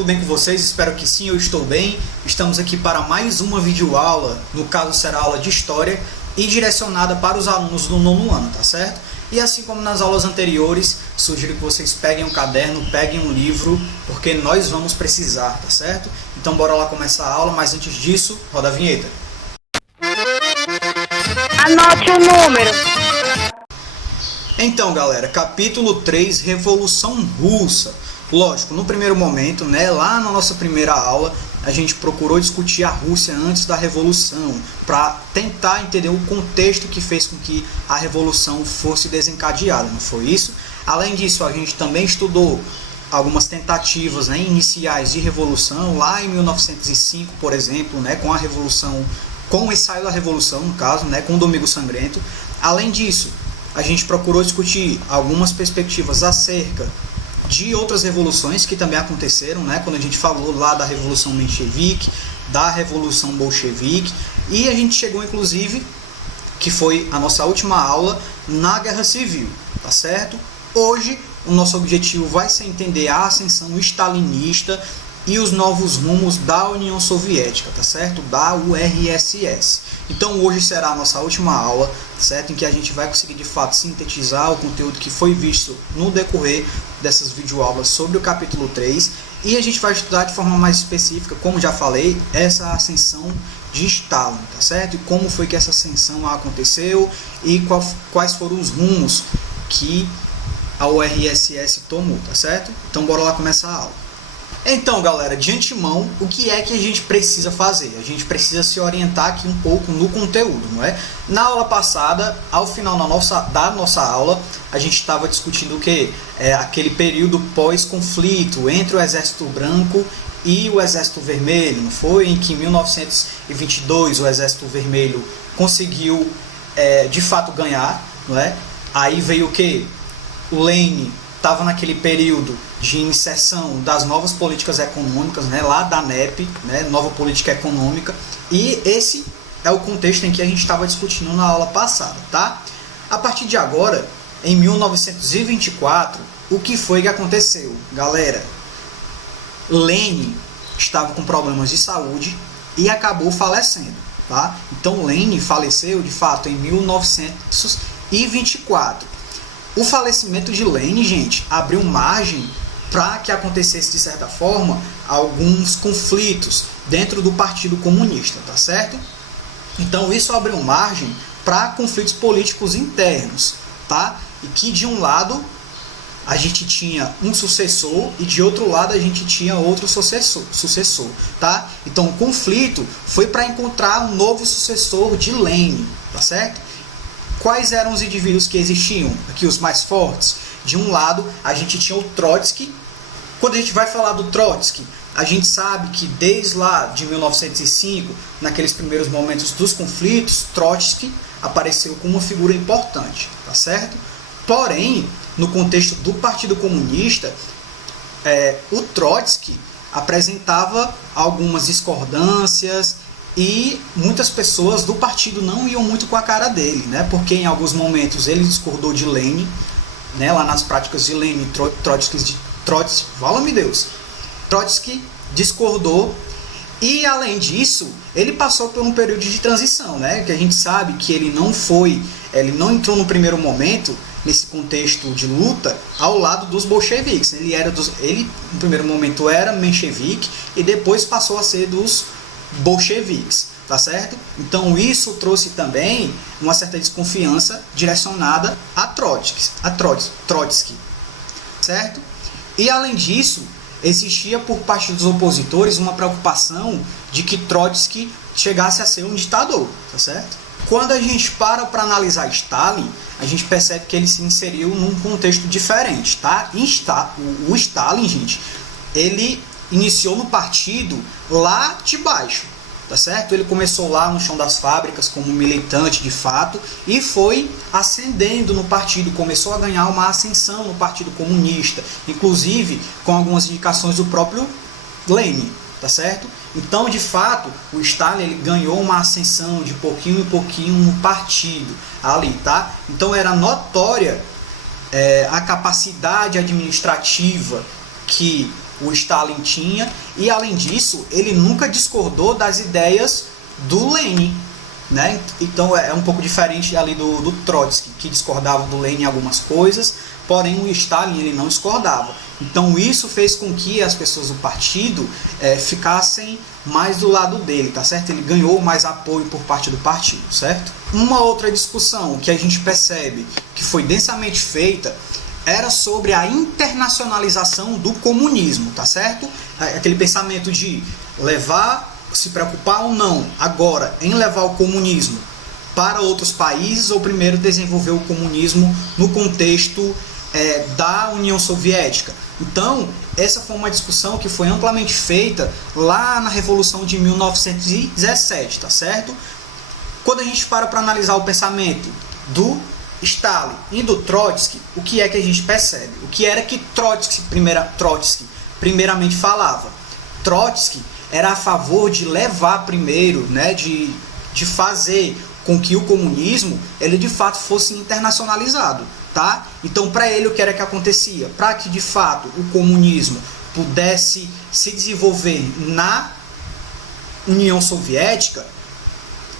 tudo bem com vocês? Espero que sim, eu estou bem. Estamos aqui para mais uma videoaula, no caso será aula de História e direcionada para os alunos do nono ano, tá certo? E assim como nas aulas anteriores, sugiro que vocês peguem um caderno, peguem um livro, porque nós vamos precisar, tá certo? Então bora lá começar a aula, mas antes disso, roda a vinheta. Anote o número. Então galera, capítulo 3, Revolução Russa. Lógico, no primeiro momento, lá na nossa primeira aula, a gente procurou discutir a Rússia antes da Revolução, para tentar entender o contexto que fez com que a Revolução fosse desencadeada, não foi isso? Além disso, a gente também estudou algumas tentativas iniciais de revolução, lá em 1905, por exemplo, com a Revolução, com o ensaio da Revolução, no caso, com o Domingo Sangrento. Além disso, a gente procurou discutir algumas perspectivas acerca de outras revoluções que também aconteceram, quando a gente falou lá da Revolução Menchevique, da Revolução Bolchevique, e a gente chegou inclusive, que foi a nossa última aula, na Guerra Civil, tá certo? Hoje o nosso objetivo vai ser entender a ascensão stalinista e os novos rumos da União Soviética, tá certo? Da URSS. Então hoje será a nossa última aula, certo? Em que a gente vai conseguir de fato sintetizar o conteúdo que foi visto no decorrer dessas videoaulas sobre o capítulo 3, e a gente vai estudar de forma mais específica, como já falei, essa ascensão de Stalin, tá certo? E como foi que essa ascensão aconteceu e quais foram os rumos que a URSS tomou, tá certo? Então bora lá começar a aula. Então galera, de antemão, o que é que a gente precisa fazer? A gente precisa se orientar aqui um pouco no conteúdo, não é? Na aula passada, ao final da nossa aula, a gente estava discutindo o que? Aquele período pós-conflito entre o Exército Branco e o Exército Vermelho, não foi? Em que em 1922 o Exército Vermelho conseguiu de fato ganhar, não é? Aí veio o que? O Lenin estava naquele período de iniciação das novas políticas econômicas, lá da NEP, nova política econômica, e esse é o contexto em que a gente estava discutindo na aula passada, tá? A partir de agora, em 1924, o que foi que aconteceu? Galera, Lenin estava com problemas de saúde e acabou falecendo, tá? Então Lenin faleceu de fato em 1924. O falecimento de Lenin, gente, abriu margem para que acontecesse, de certa forma, alguns conflitos dentro do Partido Comunista, tá certo? Então isso abriu margem para conflitos políticos internos, tá? E que de um lado a gente tinha um sucessor e de outro lado a gente tinha outro sucessor, tá? Então o conflito foi para encontrar um novo sucessor de Lenin, tá certo? Quais eram os indivíduos que existiam? Aqui os mais fortes. De um lado, a gente tinha o Trotsky. Quando a gente vai falar do Trotsky, a gente sabe que desde lá de 1905, naqueles primeiros momentos dos conflitos, Trotsky apareceu como uma figura importante, tá certo? Porém, no contexto do Partido Comunista, o Trotsky apresentava algumas discordâncias, e muitas pessoas do partido não iam muito com a cara dele, porque em alguns momentos ele discordou de Lenin, lá nas práticas de Lenin, Trotsky discordou, e além disso, ele passou por um período de transição, que a gente sabe que ele não entrou no primeiro momento, nesse contexto de luta, ao lado dos bolcheviques. Ele no primeiro momento era menchevique, e depois passou a ser dos bolcheviques, tá certo? Então isso trouxe também uma certa desconfiança direcionada a Trotsky, certo? E além disso, existia por parte dos opositores uma preocupação de que Trotsky chegasse a ser um ditador, tá certo? Quando a gente para analisar Stalin, a gente percebe que ele se inseriu num contexto diferente, tá? O Stalin, gente, ele iniciou no partido lá de baixo, tá certo? Ele começou lá no chão das fábricas como militante de fato e foi ascendendo no partido, começou a ganhar uma ascensão no Partido Comunista, inclusive com algumas indicações do próprio Lenin, tá certo? Então, de fato, o Stalin ele ganhou uma ascensão de pouquinho em pouquinho no partido ali, tá? Então era notória a capacidade administrativa que o Stalin tinha, e além disso, ele nunca discordou das ideias do Lenin, né? Então é um pouco diferente ali do Trotsky, que discordava do Lenin em algumas coisas, porém o Stalin ele não discordava. Então isso fez com que as pessoas do partido ficassem mais do lado dele, tá certo? Ele ganhou mais apoio por parte do partido, certo? Uma outra discussão que a gente percebe que foi densamente feita era sobre a internacionalização do comunismo, tá certo? Aquele pensamento de se preocupar ou não agora em levar o comunismo para outros países, ou primeiro desenvolver o comunismo no contexto da União Soviética. Então, essa foi uma discussão que foi amplamente feita lá na Revolução de 1917, tá certo? Quando a gente para analisar o pensamento do Stalin e do Trotsky, o que é que a gente percebe? O que era que Trotsky primeiramente falava? Trotsky era a favor de levar primeiro, né, de fazer com que o comunismo ele de fato fosse internacionalizado, tá? Então, para ele, o que era que acontecia? Para que de fato o comunismo pudesse se desenvolver na União Soviética,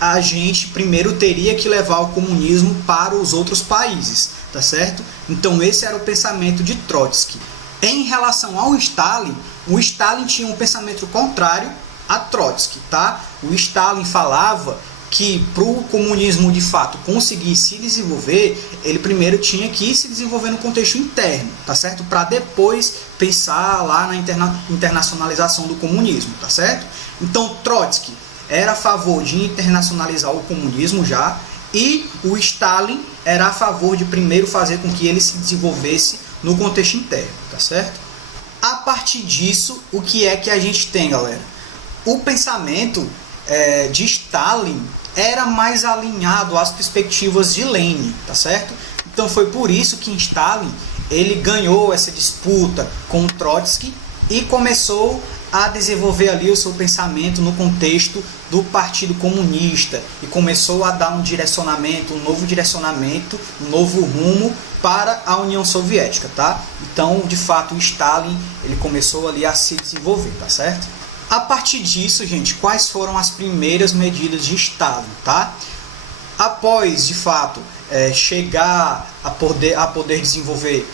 a gente primeiro teria que levar o comunismo para os outros países, tá certo? Então esse era o pensamento de Trotsky. Em relação ao Stalin, o Stalin tinha um pensamento contrário a Trotsky, tá? O Stalin falava que para o comunismo de fato conseguir se desenvolver, ele primeiro tinha que se desenvolver no contexto interno, tá certo? Para depois pensar lá na internacionalização do comunismo, tá certo? Então Trotsky era a favor de internacionalizar o comunismo já, e o Stalin era a favor de primeiro fazer com que ele se desenvolvesse no contexto interno, tá certo? A partir disso, o que é que a gente tem, galera? O pensamento de Stalin era mais alinhado às perspectivas de Lenin, tá certo? Então foi por isso que Stalin ele ganhou essa disputa com Trotsky e começou a desenvolver ali o seu pensamento no contexto do Partido Comunista e começou a dar um novo rumo para a União Soviética, tá? Então, de fato, o Stalin ele começou ali a se desenvolver, tá certo? A partir disso, gente, quais foram as primeiras medidas de Stalin, tá? Após, de fato, chegar a poder desenvolver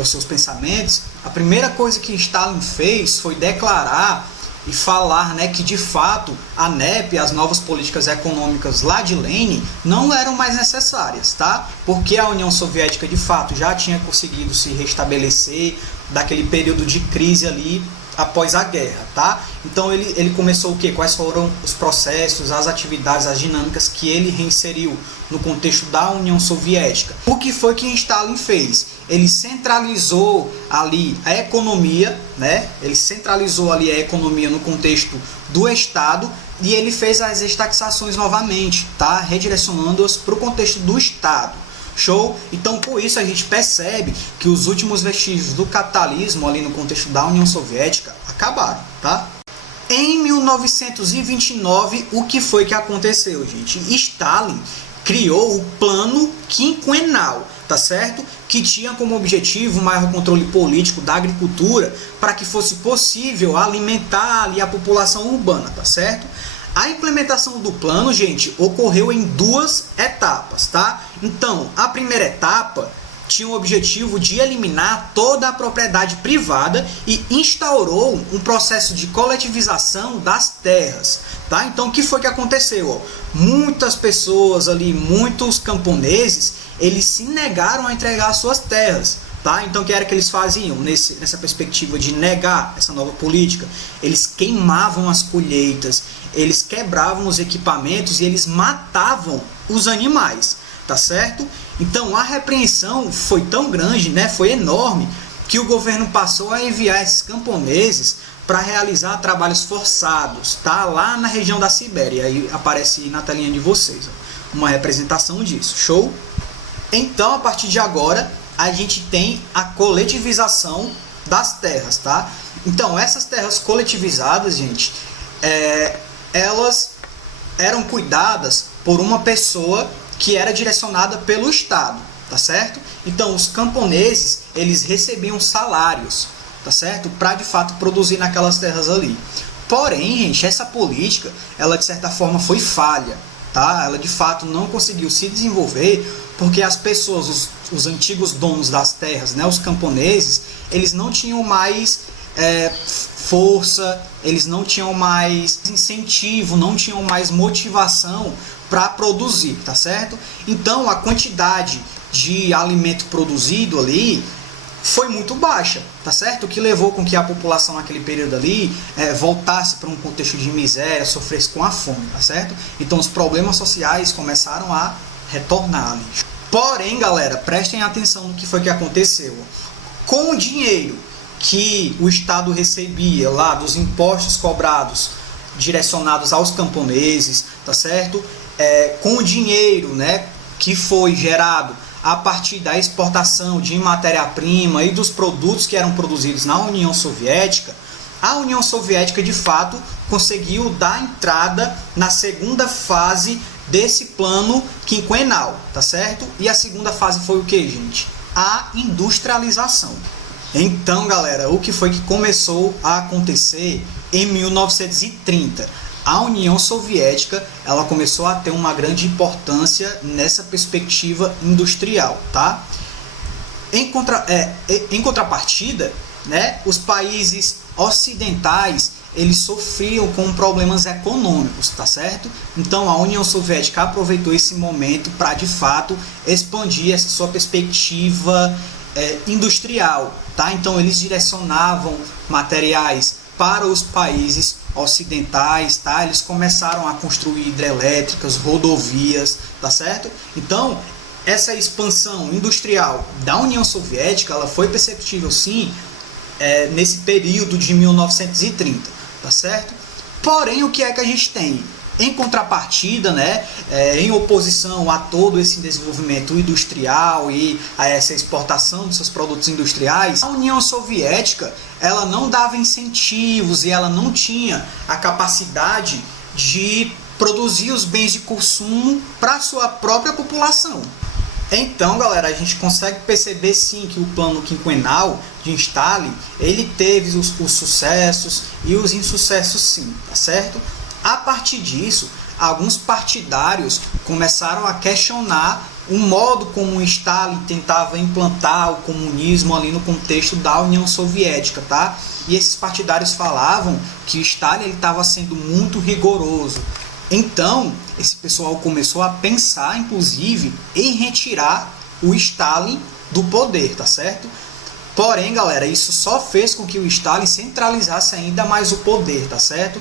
os seus pensamentos, a primeira coisa que Stalin fez foi declarar e falar, né, que de fato a NEP, as novas políticas econômicas lá de Lenin, não eram mais necessárias, tá? Porque a União Soviética de fato já tinha conseguido se restabelecer daquele período de crise ali após a guerra, tá? Então ele começou o quê? Quais foram os processos, as atividades, as dinâmicas que ele reinseriu no contexto da União Soviética. O que foi que Stalin fez? Ele centralizou ali a economia, né? Ele centralizou ali a economia no contexto do Estado e ele fez as estatizações novamente, tá? Redirecionando-as para o contexto do Estado. Show? Então, com isso, a gente percebe que os últimos vestígios do capitalismo ali no contexto da União Soviética acabaram, tá? Em 1929, o que foi que aconteceu, gente? Stalin criou o Plano Quinquenal, tá certo? Que tinha como objetivo o maior controle político da agricultura para que fosse possível alimentar ali a população urbana, tá certo? A implementação do plano, gente, ocorreu em 2 etapas, tá? Então, a primeira etapa tinha o objetivo de eliminar toda a propriedade privada e instaurou um processo de coletivização das terras, tá? Então, o que foi que aconteceu? Muitas pessoas ali, muitos camponeses, eles se negaram a entregar suas terras, tá? Então, o que era que eles faziam nessa perspectiva de negar essa nova política? Eles queimavam as colheitas, eles quebravam os equipamentos e eles matavam os animais, tá certo? Então, a repreensão foi tão grande, né? Foi enorme, que o governo passou a enviar esses camponeses para realizar trabalhos forçados, tá? Lá na região da Sibéria. Aí aparece na telinha de vocês, ó, uma representação disso. Show? Então, a partir de agora, a gente tem a coletivização das terras, tá? Então, essas terras coletivizadas, gente, elas eram cuidadas por uma pessoa que era direcionada pelo Estado, tá certo? Então, os camponeses, eles recebiam salários tá certo? Para de fato produzir naquelas terras ali. Porém, gente, essa política, ela de certa forma foi falha, tá? Ela de fato não conseguiu se desenvolver porque as pessoas, os antigos donos das terras, né, os camponeses, eles não tinham mais força, eles não tinham mais incentivo, não tinham mais motivação para produzir, tá certo? Então a quantidade de alimento produzido ali foi muito baixa, tá certo? O que levou com que a população naquele período ali voltasse para um contexto de miséria, sofresse com a fome, tá certo? Então os problemas sociais começaram a retornar ali. Porém, galera, prestem atenção no que foi que aconteceu. Com o dinheiro que o Estado recebia lá dos impostos cobrados direcionados aos camponeses, tá certo? Com o dinheiro, né, que foi gerado a partir da exportação de matéria-prima e dos produtos que eram produzidos na União Soviética, a União Soviética de fato conseguiu dar entrada na segunda fase desse plano quinquenal, tá certo? E a segunda fase foi o que, gente? A industrialização. Então, galera, o que foi que começou a acontecer em 1930? A União Soviética, ela começou a ter uma grande importância nessa perspectiva industrial, tá? Em contrapartida, né, os países ocidentais, eles sofriam com problemas econômicos, tá certo? Então a União Soviética aproveitou esse momento para de fato expandir essa sua perspectiva industrial, tá? Então eles direcionavam materiais para os países ocidentais, tá? Eles começaram a construir hidrelétricas, rodovias, tá certo? Então essa expansão industrial da União Soviética, ela foi perceptível sim nesse período de 1930, tá certo? Porém, o que é que a gente tem? Em contrapartida, né, em oposição a todo esse desenvolvimento industrial e a essa exportação dos seus produtos industriais, a União Soviética, ela não dava incentivos e ela não tinha a capacidade de produzir os bens de consumo para a sua própria população. Então, galera, a gente consegue perceber sim que o plano quinquenal de Stalin, ele teve os sucessos e os insucessos sim, tá certo? A partir disso, alguns partidários começaram a questionar o modo como Stalin tentava implantar o comunismo ali no contexto da União Soviética, tá? E esses partidários falavam que Stalin estava sendo muito rigoroso. Então, esse pessoal começou a pensar, inclusive, em retirar o Stalin do poder, tá certo? Porém, galera, isso só fez com que o Stalin centralizasse ainda mais o poder, tá certo?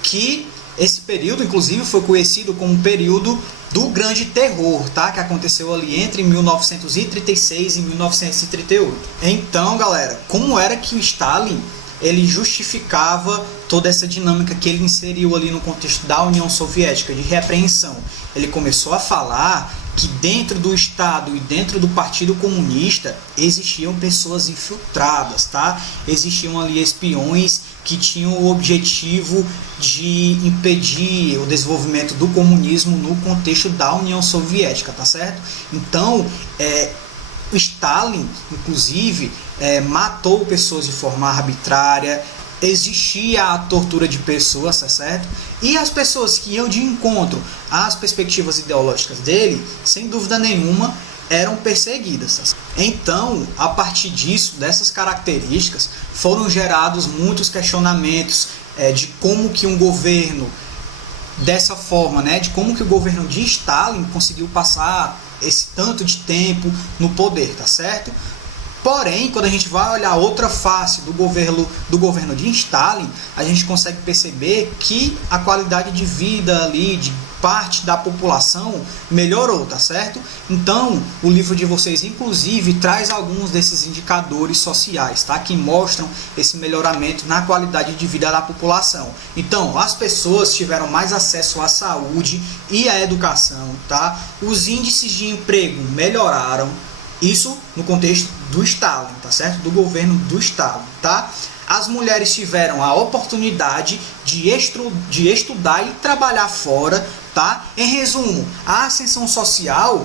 Que esse período, inclusive, foi conhecido como o período do Grande Terror, tá? Que aconteceu ali entre 1936 e 1938. Então, galera, como era que o Stalin ele justificava toda essa dinâmica que ele inseriu ali no contexto da União Soviética de repreensão? Ele começou a falar que dentro do Estado e dentro do Partido Comunista existiam pessoas infiltradas, tá? Existiam ali espiões que tinham o objetivo de impedir o desenvolvimento do comunismo no contexto da União Soviética, tá certo? Então, o Stalin, inclusive, matou pessoas de forma arbitrária, existia a tortura de pessoas, tá certo? E as pessoas que iam de encontro às perspectivas ideológicas dele, sem dúvida nenhuma, eram perseguidas. Tá certo? Então, a partir disso, dessas características, foram gerados muitos questionamentos de como que um governo dessa forma, né, de como que o governo de Stalin conseguiu passar esse tanto de tempo no poder, tá certo? Porém, quando a gente vai olhar outra face do governo de Stalin, a gente consegue perceber que a qualidade de vida ali de parte da população melhorou, tá certo? Então, o livro de vocês, inclusive, traz alguns desses indicadores sociais, tá? Que mostram esse melhoramento na qualidade de vida da população. Então, as pessoas tiveram mais acesso à saúde e à educação, tá? Os índices de emprego melhoraram. Isso no contexto do Stalin, tá certo? Do governo do Stalin, tá? As mulheres tiveram a oportunidade de estudar e trabalhar fora, tá? Em resumo, a ascensão social,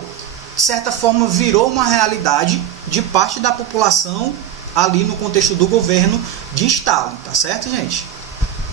de certa forma, virou uma realidade de parte da população ali no contexto do governo de Stalin, tá certo, gente?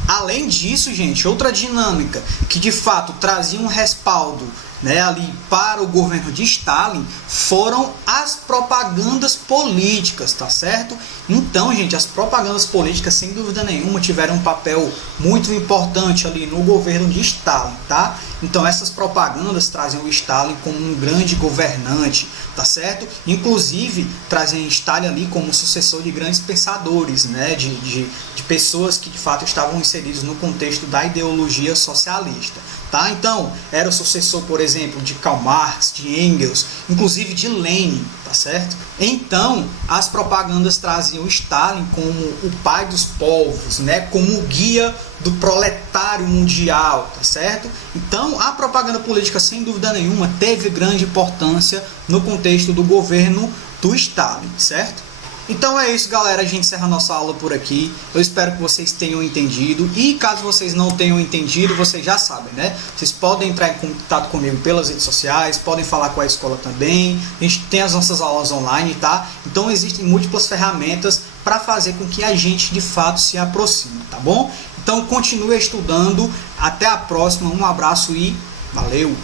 Além disso, gente, outra dinâmica que de fato trazia um respaldo, né, ali para o governo de Stalin foram as propagandas políticas, tá certo? Então, gente, as propagandas políticas, sem dúvida nenhuma, tiveram um papel muito importante ali no governo de Stalin, tá? Então, essas propagandas traziam o Stalin como um grande governante, tá certo? Inclusive, traziam Stalin ali como sucessor de grandes pensadores, né? De pessoas que, de fato, estavam inseridos no contexto da ideologia socialista. Tá? Então, era o sucessor, por exemplo, de Karl Marx, de Engels, inclusive de Lenin, tá certo? Então, as propagandas traziam Stalin como o pai dos povos, né? Como o guia do proletário mundial, tá certo? Então, a propaganda política, sem dúvida nenhuma, teve grande importância no contexto do governo do Stalin, certo? Então é isso, galera, a gente encerra a nossa aula por aqui. Eu espero que vocês tenham entendido. E caso vocês não tenham entendido, vocês já sabem, né? Vocês podem entrar em contato comigo pelas redes sociais, podem falar com a escola também. A gente tem as nossas aulas online, tá? Então existem múltiplas ferramentas para fazer com que a gente de fato se aproxime, tá bom? Então continue estudando. Até a próxima, um abraço e valeu!